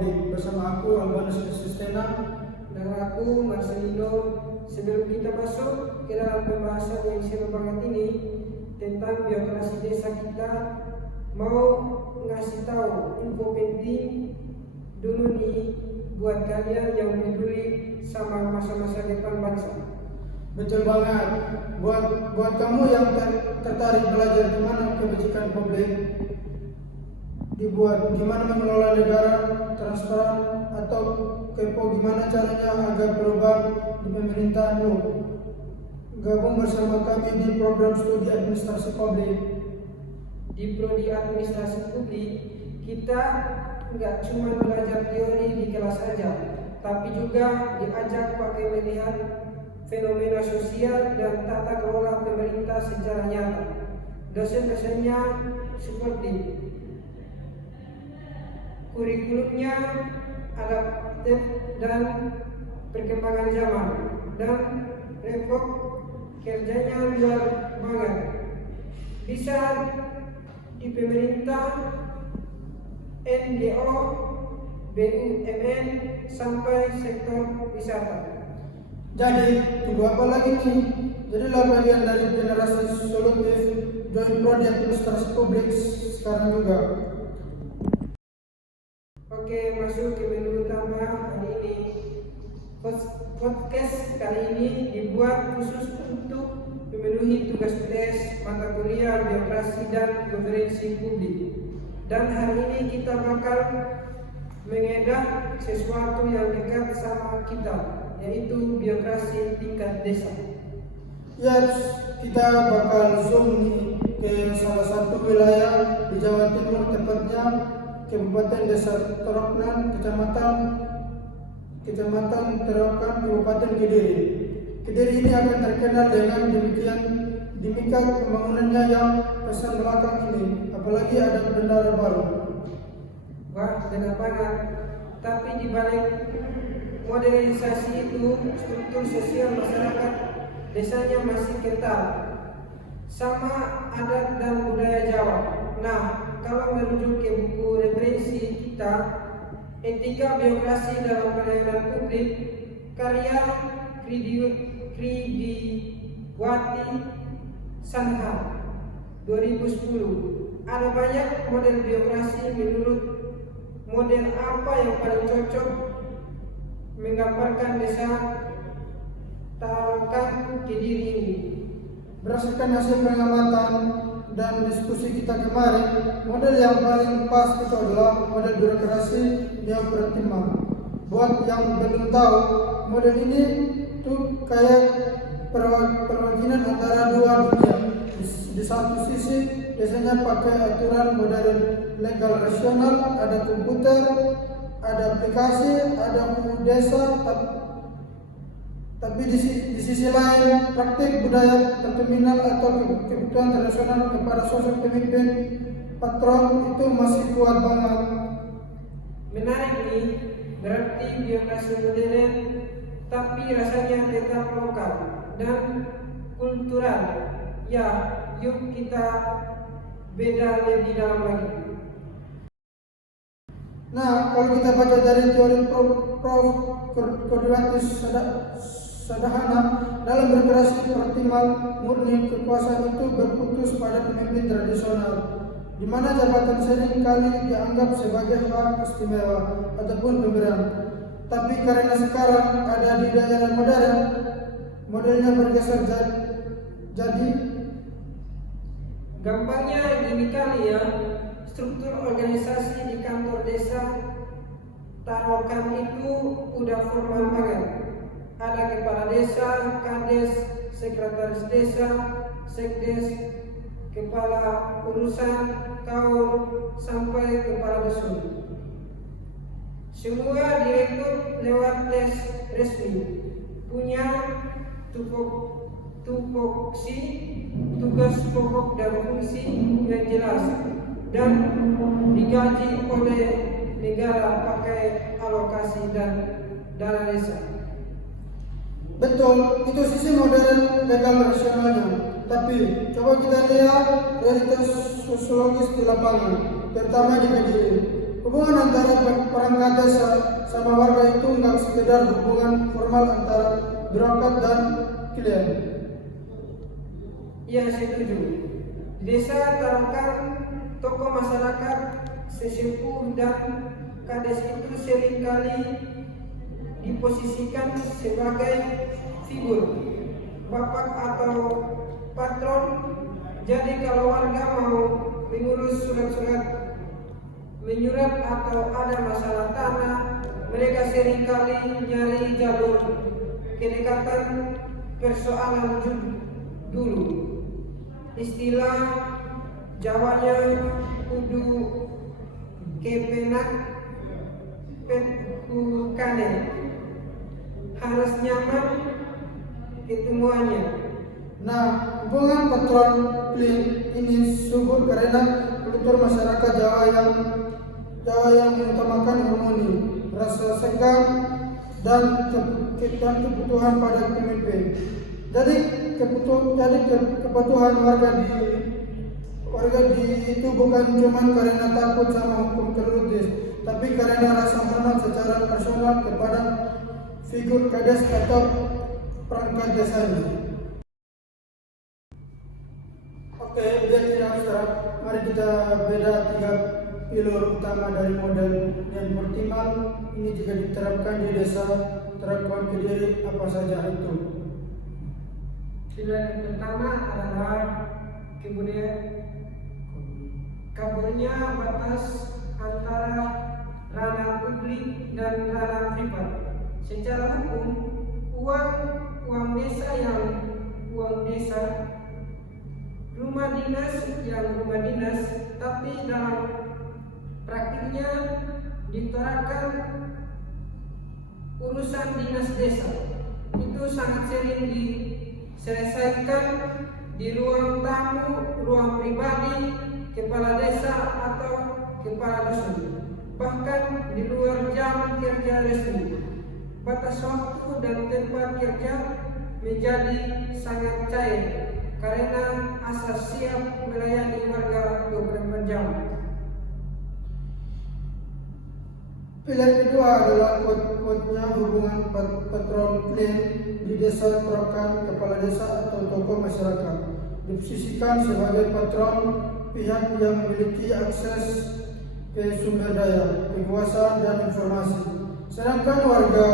Public. Bersama aku Albanus Sustena dan aku Marcelino. Sebelum kita masuk ke dalam pembahasan yang seru banget ini tentang biokrasi desa kita, mau ngasih tahu info penting dulu nih buat kalian yang peduli sama masa-masa depan bangsa. Betul banget. Buat kamu yang tertarik belajar gimana kebijakan publik dibuat, gimana mengelola negara transparan, atau kepo gimana caranya agar perubahan di pemerintahanmu, gabung bersama kami di program studi administrasi publik. Di prodi administrasi publik kita nggak cuma belajar teori di kelas saja, tapi juga diajak pakai melihat fenomena sosial dan tata kelola pemerintah secara nyata. Dosen-dosennya seperti kurikulumnya adaptif dan perkembangan zaman, dan repot kerjanya luar banget. Bisa di pemerintah, NGO, BUMN, sampai sektor wisata. Jadi, tunggu apa lagi nih? Jadilah bagian dari generasi solutif, join prodi administrasi publik sekarang juga. Oke, masuk ke menu utama hari ini. Podcast kali ini dibuat khusus untuk memenuhi tugas tes mata kuliah biokrasi dan konferensi publik. Dan hari ini kita bakal mengedah sesuatu yang dekat sama kita, yaitu biokrasi tingkat desa. Ya, kita bakal zoom ke salah satu wilayah di Jawa Timur, tepatnya Kabupaten Desa Toroknan, Kecamatan Terokan, Kabupaten Kediri. Kediri ini akan terkenal dengan demikian pembangunannya yang pesan belakang ini, apalagi ada bendara baru. Wah, benar banget. Tapi di balik modernisasi itu, struktur sosial masyarakat desanya masih kental sama adat dan budaya Jawa. Nah, kalau merujuk ke buku referensi kita, Etika Biokrasi dalam Pelayanan Publik, karya Kridiwati Sanha 2010, ada banyak model biokrasi. Menurut model apa yang paling cocok menggambarkan desa Tarokan Kediri ini? Berdasarkan hasil pengamatan dan diskusi kita kemarin, model yang paling pas itu adalah model birokrasi yang optimal. Buat yang belum tahu, model ini tuh kayak perwakilan antara dua dunia. Di satu sisi biasanya pakai aturan modern legal rasional, ada komputer, ada aplikasi, ada desa, tapi di sisi lain praktik budaya terminal atau kebutuhan tradisional kepada sosok pemimpin patron itu masih kuat banget. Menarik nih, berarti biokrasi modern tapi rasanya tetap lokal dan kultural. Ya, yuk kita beda lebih dalam lagi. Nah, kalau kita baca dari teori Prof. Kridiwati Sanha, dalam birokrasi optimal murni kekuasaan itu berputus pada pemimpin tradisional, di mana jabatan sering kali dianggap sebagai hak istimewa ataupun pemberian. Tapi karena sekarang ada di daerah modern, modelnya bergeser jadi gampangnya gini kali ya, struktur organisasi di kantor desa Tarokan itu udah formal banget. Ada kepala desa, kades, sekretaris desa, sekdes, kepala urusan, kaur, sampai kepala dusun. Semua direkrut lewat tes resmi, punya tupoksi, tugas pokok dan fungsi yang jelas, dan digaji oleh negara pakai alokasi dan dana desa. Betul, itu sisi modern legal rasionalnya. Tapi coba kita lihat realitas sosiologis di lapangan, terutama di Kediri. Hubungan antara perangkat desa sama warga itu nggak sekedar hubungan formal antara birokrat dan klien. Ia setuju. Di desa Tarakan, tokoh masyarakat, sesepuh dan kades itu seringkali diposisikan sebagai figur bapak atau patron. Jadi kalau warga mau mengurus surat-surat menyurat atau ada masalah tanah, mereka seringkali nyari jalur kedekatan persoalan dulu. Istilah Jawanya kudu kepenak petukane, harus nyaman ketemuannya. Nah, hubungan patron klien ini subur karena kultur masyarakat Jawa yang mengutamakan harmoni, rasa segan dan kebutuhan pada pemimpin. Jadi kebutuhan warga di itu bukan cuma karena takut sama hukum terludis, tapi karena rasa hormat secara personal kepada figur kades atau perangkat desanya. Oke, biar tidak abstrak, mari kita beda 3 pilar utama dari model yang optimal ini jika diterapkan di desa terapkan ke diri apa saja itu. Pilar pertama adalah kaburnya batas antara ranah publik dan ranah privat. Secara hukum, uang desa yang uang desa, rumah dinas yang rumah dinas, tapi dalam praktiknya ditolakkan urusan dinas desa itu sangat sering diselesaikan di ruang tamu, ruang pribadi kepala desa atau kepala dusun, bahkan di luar jam kerja resmi. Batas waktu dan tempat kerja menjadi sangat cair karena asas siap melayani warga 24 jam. Pilar kedua adalah kuatnya hubungan patron klien di desa Tarakan. Kepala desa atau tokoh masyarakat diposisikan sebagai patron pihak yang memiliki akses ke sumber daya, kekuasaan dan informasi. Sedangkan warga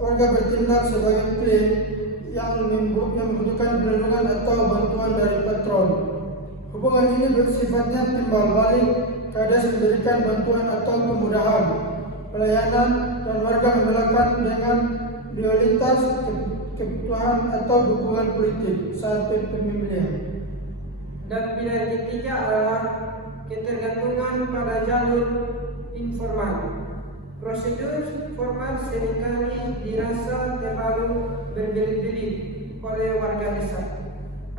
bertindak sebagai klien yang membutuhkan perlindungan atau bantuan dari patron. Hubungan ini bersifatnya timbal balik, kades memberikan bantuan atau kemudahan pelayanan dan warga membelakang dengan loyalitas kebutuhan atau dukungan politik saat pemilihan. Dan pilar ketiga adalah ketergantungan pada jalur informal. Prosedur formal seringkali dirasa terlalu berbelit-belit oleh warga desa.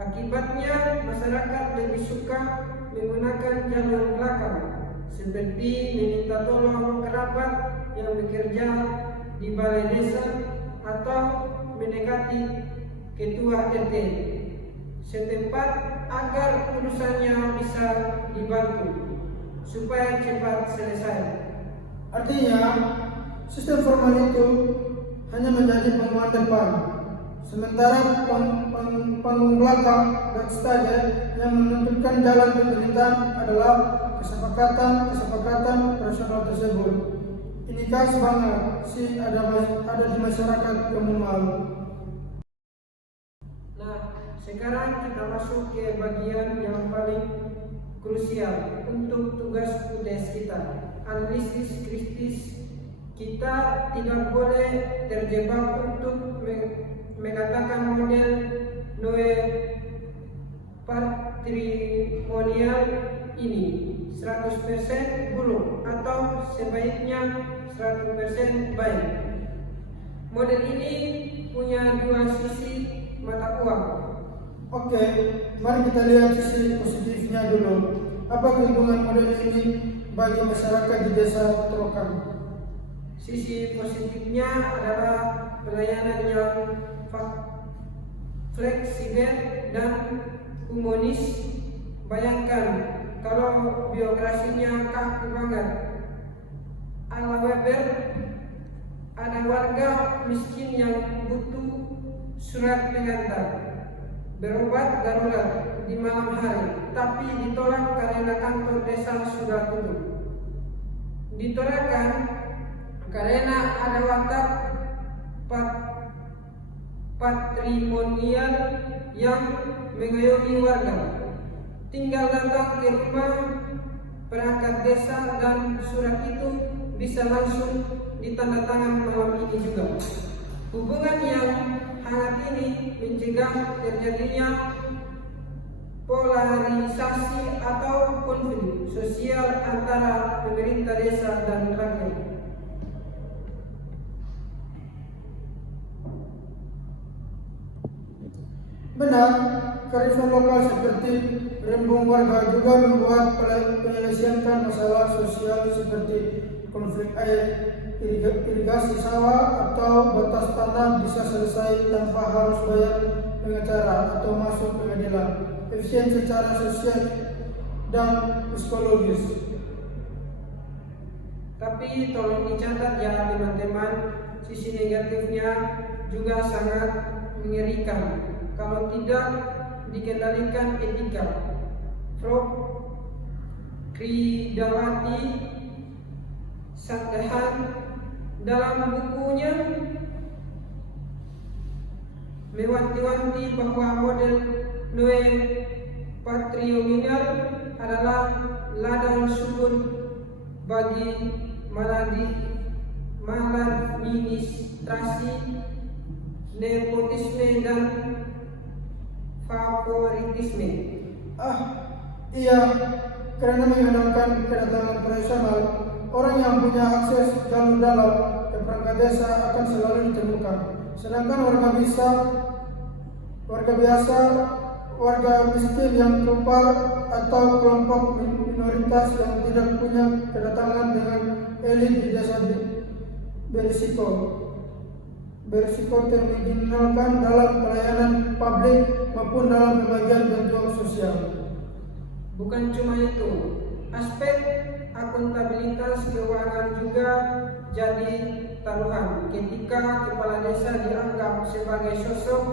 Akibatnya masyarakat lebih suka menggunakan jalur belakang seperti meminta tolong kerabat yang bekerja di balai desa atau mendekati ketua RT setempat agar urusannya bisa dibantu supaya cepat selesai. Artinya, sistem formal itu hanya menjadi panggung depan, sementara panggung belakang dan stajer yang menentukan jalan pemerintahan adalah kesepakatan personal tersebut. Ini khas banget sih ada di masyarakat komunal. Nah, sekarang kita masuk ke bagian yang paling krusial untuk tugas UTS kita, analisis kritis. Kita tidak boleh terjebak untuk mengatakan model Noe patrimonial ini 100% buruk atau sebaiknya 100% baik. Model ini punya dua sisi mata uang. Oke, mari kita lihat sisi positifnya dulu. Apa keuntungan model ini bagi masyarakat di desa Tarakan? Sisi positifnya adalah pelayanan yang fleksibel dan humanis. Bayangkan kalau birokrasinya kaku banget, ala Weber, ada warga miskin yang butuh surat pengantar berobat darurat di malam hari, tapi ditolak karena kantor desa sudah tutup. Ditolakkan karena ada watak patrimonial yang mengayomi warga. Tinggal datang ke rumah perangkat desa dan surat itu bisa langsung ditandatangan malam ini juga. Hubungan yang hangat ini mencegah terjadinya polarisasi atau konflik sosial antara pemerintah desa dan rakyat. Benar, kearifan lokal seperti rembung warga juga membuat menyelesaikan masalah sosial seperti konflik air, irigasi sawah atau batas tanah bisa selesai tanpa harus bayar pengacara atau masuk pengadilan. Efisien secara sosial dan psikologis. Tapi tolong dicatat ya teman-teman, sisi negatifnya juga sangat mengerikan kalau tidak dikendalikan etika. Prof. Kridawati Satdahan dalam bukunya mewanti-wanti bahwa model neo-patrilineal adalah ladang subur bagi maladministrasi, nepotisme dan favoritisme. Iya, karena mengandalkan kedatangan profesional, orang yang punya akses jalur dalam ke perangkat desa akan selalu ditemukan. Sedangkan warga miskin yang tumpah atau kelompok minoritas yang tidak punya kedatangan dengan elit di desa berisiko termarginalkan dalam pelayanan publik maupun dalam pembagian bantuan sosial. Bukan cuma itu, aspek akuntabilitas keuangan juga jadi taruhan ketika kepala desa dianggap sebagai sosok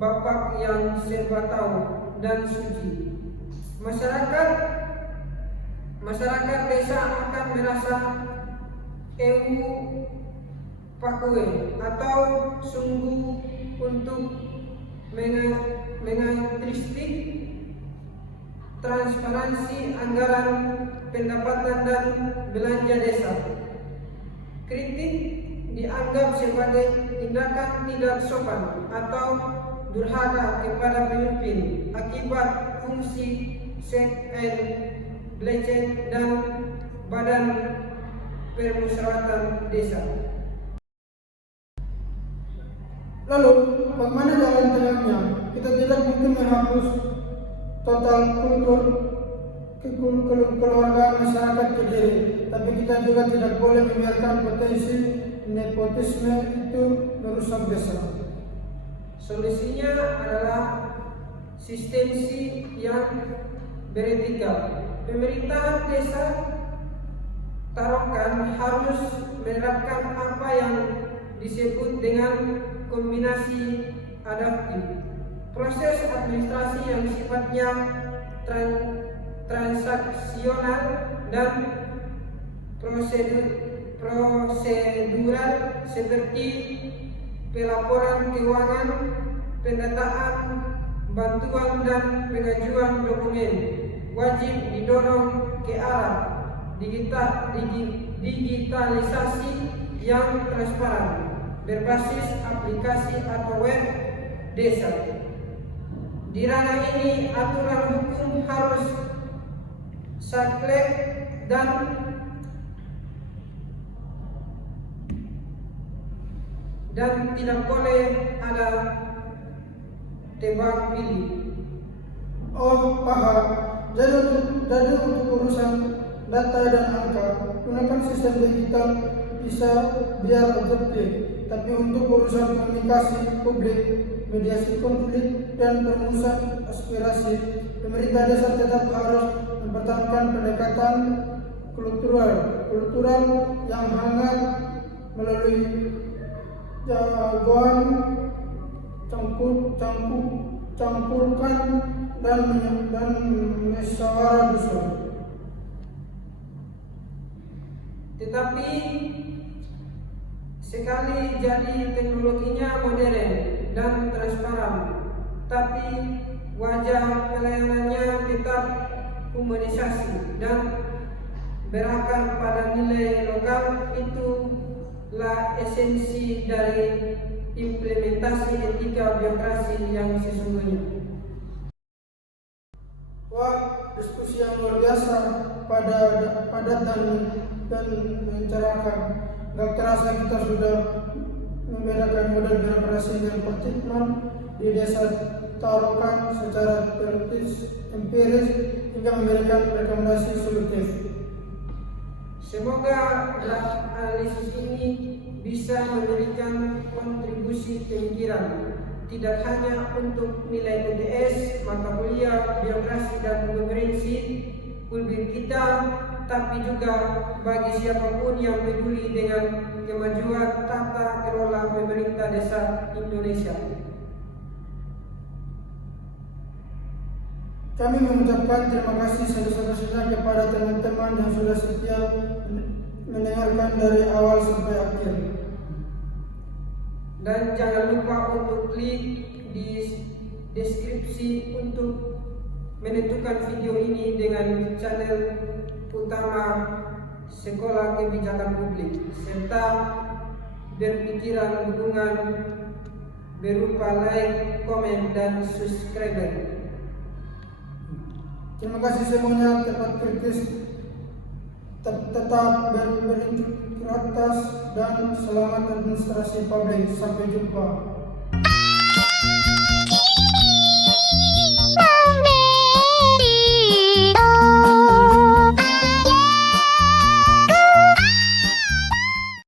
bapak yang serba tahu dan suci. Masyarakat desa akan merasa pakue atau sungguh untuk mengkritik transparansi anggaran pendapatan dan belanja desa. Kritik dianggap sebagai tindakan tidak sopan atau durhaka kepada pemimpin akibat fungsi check and balance dan badan permusyawaratan desa. Lalu, bagaimana jalan tengahnya? Kita tidak mungkin menghapus total kultur kekeluargaan masyarakat Kediri, tapi kita juga tidak boleh membiarkan potensi nepotisme itu merusak desa. Solusinya adalah sistemsi yang beretika. Pemerintahan desa taruhkan harus menerapkan apa yang disebut dengan kombinasi adaptif. Proses administrasi yang sifatnya transaksional dan prosedural seperti pelaporan keuangan, pendataan, bantuan dan pengajuan dokumen wajib didorong ke arah digitalisasi yang transparan berbasis aplikasi atau web desa. Di ranah ini aturan hukum harus saklek dan tidak boleh ada tebang pilih. Oh, paham. Jadi untuk urusan data dan angka, gunakan sistem digital bisa biar objektif. Tapi untuk urusan komunikasi publik, mediasi konflik dan perumusan aspirasi, pemerintah desa tetap harus mempertahankan pendekatan kultural kultural yang hangat melalui jagoan campurkan dan musyawarah dusun. Tetapi sekali jadi teknologinya modern dan transparan, tapi wajah pelayanannya tetap humanisasi dan berakar pada nilai lokal. Itulah esensi dari implementasi etika birokrasi yang sesungguhnya. Wah, diskusi yang luar biasa, padat dan mencerahkan. Gak terasa kita sudah membedakan model birokrasi yang Pertikman di desa Tarokan secara empiris hingga memberikan rekomendasi solutif. Semoga draft analisis ini bisa memberikan kontribusi pemikiran, tidak hanya untuk nilai UTS, mata kuliah, birokrasi dan gubernansi publik kita, tapi juga bagi siapapun yang peduli dengan kemajuan tata kelola pemerintah desa Indonesia. Kami mengucapkan terima kasih sebesar-besarnya kepada teman-teman yang sudah setia mendengarkan dari awal sampai akhir. Dan jangan lupa untuk klik di deskripsi untuk menentukan video ini dengan channel utama Sekolah Kebijakan Publik, serta berpikiran dukungan berupa like, komen, dan subscribe. Terima kasih semuanya, tetap kritis, tetap berintegritas, dan selamat administrasi publik. Sampai jumpa.